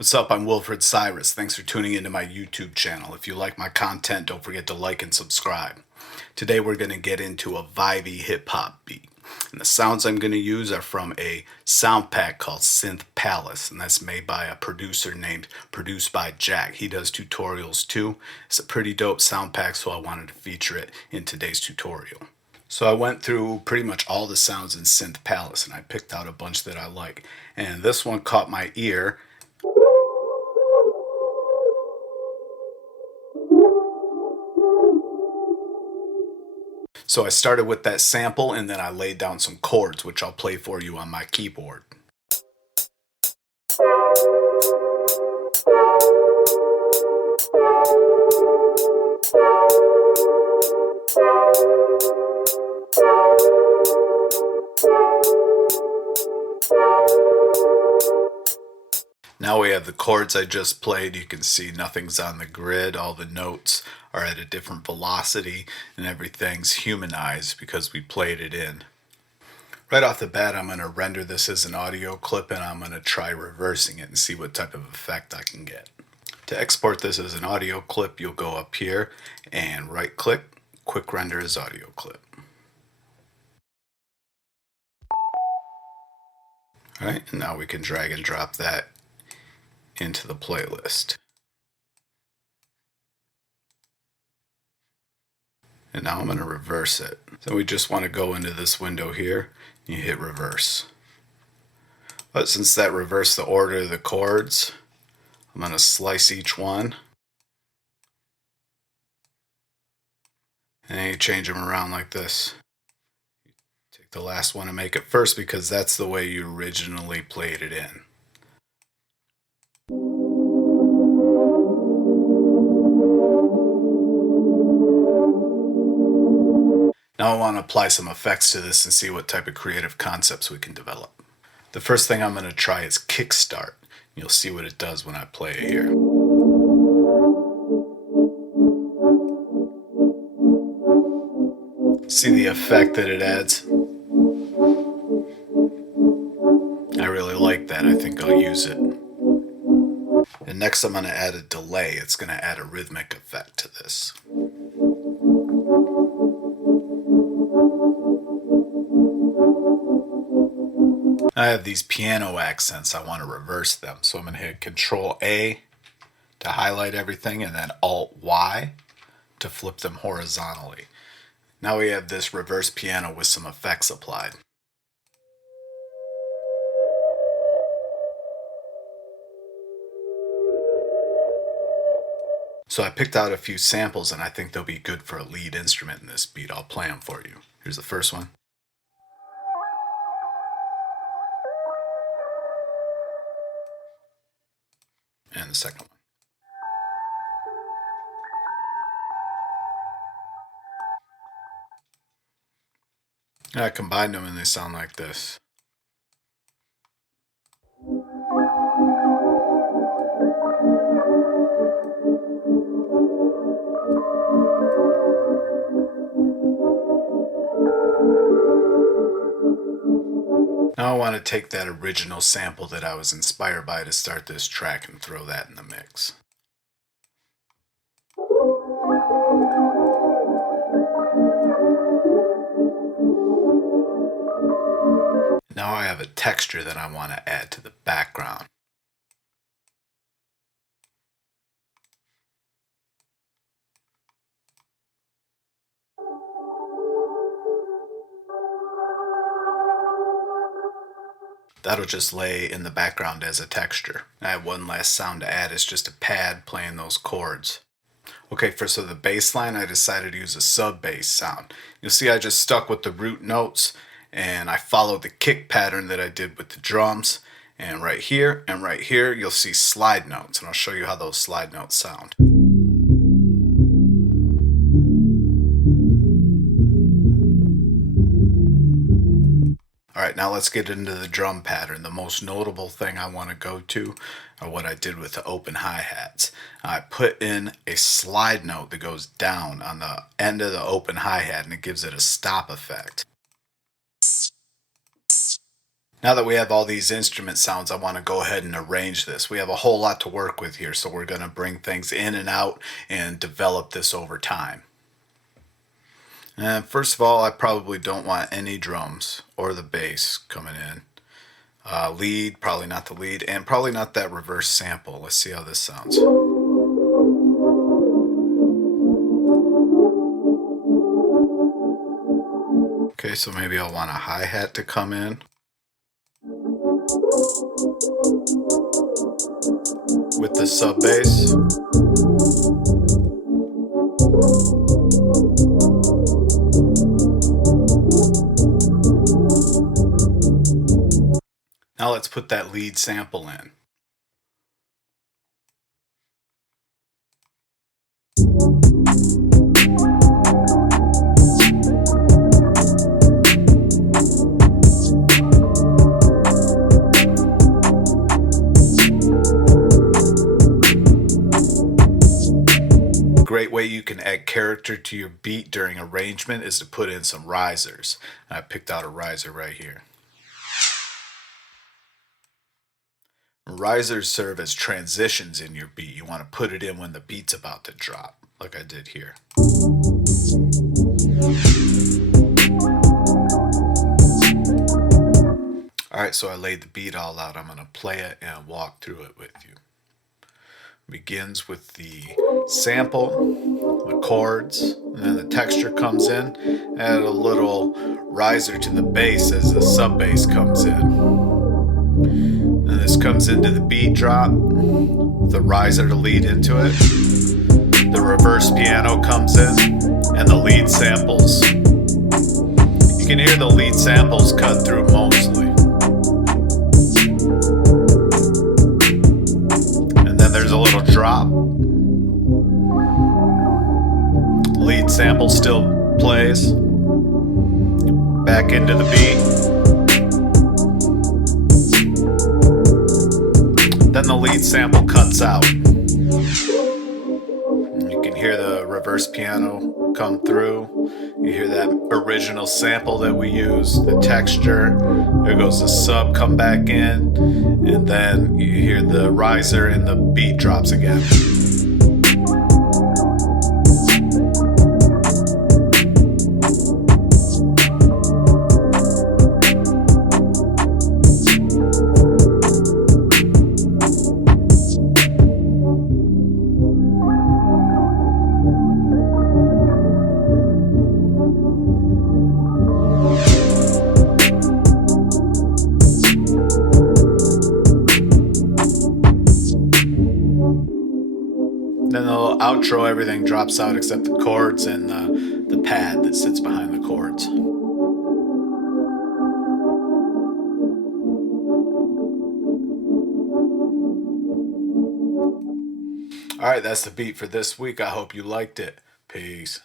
What's up? I'm Wilfred Cyrus. Thanks for tuning into my YouTube channel. If you like my content, don't forget to like and subscribe. Today we're going to get into a vibey hip-hop beat. And the sounds I'm going to use are from a sound pack called Synth Palace, and that's made by a producer named ProdbyJack. He does tutorials too. It's a pretty dope sound pack, so I wanted to feature it in today's tutorial. So I went through pretty much all the sounds in Synth Palace, and I picked out a bunch that I like. And this one caught my ear. So I started with that sample and then I laid down some chords, which I'll play for you on my keyboard. Now we have the chords I just played. You can see nothing's on the grid. All the notes are at a different velocity and everything's humanized because we played it in. Right off the bat, I'm going to render this as an audio clip and I'm going to try reversing it and see what type of effect I can get. To export this as an audio clip, you'll go up here and right click, quick render as audio clip. Alright, and now we can drag and drop that into the playlist. And now I'm going to reverse it. So we just want to go into this window here, and you hit reverse. But since that reversed the order of the chords, I'm going to slice each one. And then you change them around like this. Take the last one and make it first because that's the way you originally played it in. Now I want to apply some effects to this and see what type of creative concepts we can develop. The first thing I'm going to try is kickstart. You'll see what it does when I play it here. See the effect that it adds? I really like that. I think I'll use it. And next I'm going to add a delay. It's going to add a rhythmic effect to this. I have these piano accents. I want to reverse them. So I'm going to hit Control A to highlight everything and then Alt Y to flip them horizontally. Now we have this reverse piano with some effects applied. So I picked out a few samples and I think they'll be good for a lead instrument in this beat. I'll play them for you. Here's the first one. And the second one. And I combined them and they sound like this. Now I want to take that original sample that I was inspired by to start this track and throw that in the mix. Now I have a texture that I want to add to the background. That'll just lay in the background as a texture. I have one last sound to add. It's just a pad playing those chords. Okay, so the bass line, I decided to use a sub bass sound. You'll see I just stuck with the root notes and I followed the kick pattern that I did with the drums. And right here you'll see slide notes, and I'll show you how those slide notes sound. Alright, now let's get into the drum pattern. The most notable thing I want to go to are what I did with the open hi-hats. I put in a slide note that goes down on the end of the open hi-hat and it gives it a stop effect. Now that we have all these instrument sounds, I want to go ahead and arrange this. We have a whole lot to work with here, so we're going to bring things in and out and develop this over time. And first of all, I probably don't want any drums or the bass coming in. Lead, probably not the lead, and probably not that reverse sample. Let's see how this sounds. Okay, so maybe I'll want a hi-hat to come in. With the sub bass. Now let's put that lead sample in. Great way you can add character to your beat during arrangement is to put in some risers. I picked out a riser right here. Risers serve as transitions in your beat. You want to put it in when the beat's about to drop, like I did here. Alright, so I laid the beat all out. I'm going to play it and walk through it with you. Begins with the sample, the chords, and then the texture comes in. Add a little riser to the bass as the sub bass comes in. And this comes into the beat drop, the riser to lead into it. The reverse piano comes in, and the lead samples. You can hear the lead samples cut through mostly. And then there's a little drop. Lead sample still plays. Back into the beat. Then the lead sample cuts out. You can hear the reverse piano come through. You hear that original sample that we used, the texture. There goes the sub, come back in. And then you hear the riser and the beat drops again. Then the outro, everything drops out except the chords and the pad that sits behind the chords. Alright, that's the beat for this week. I hope you liked it. Peace.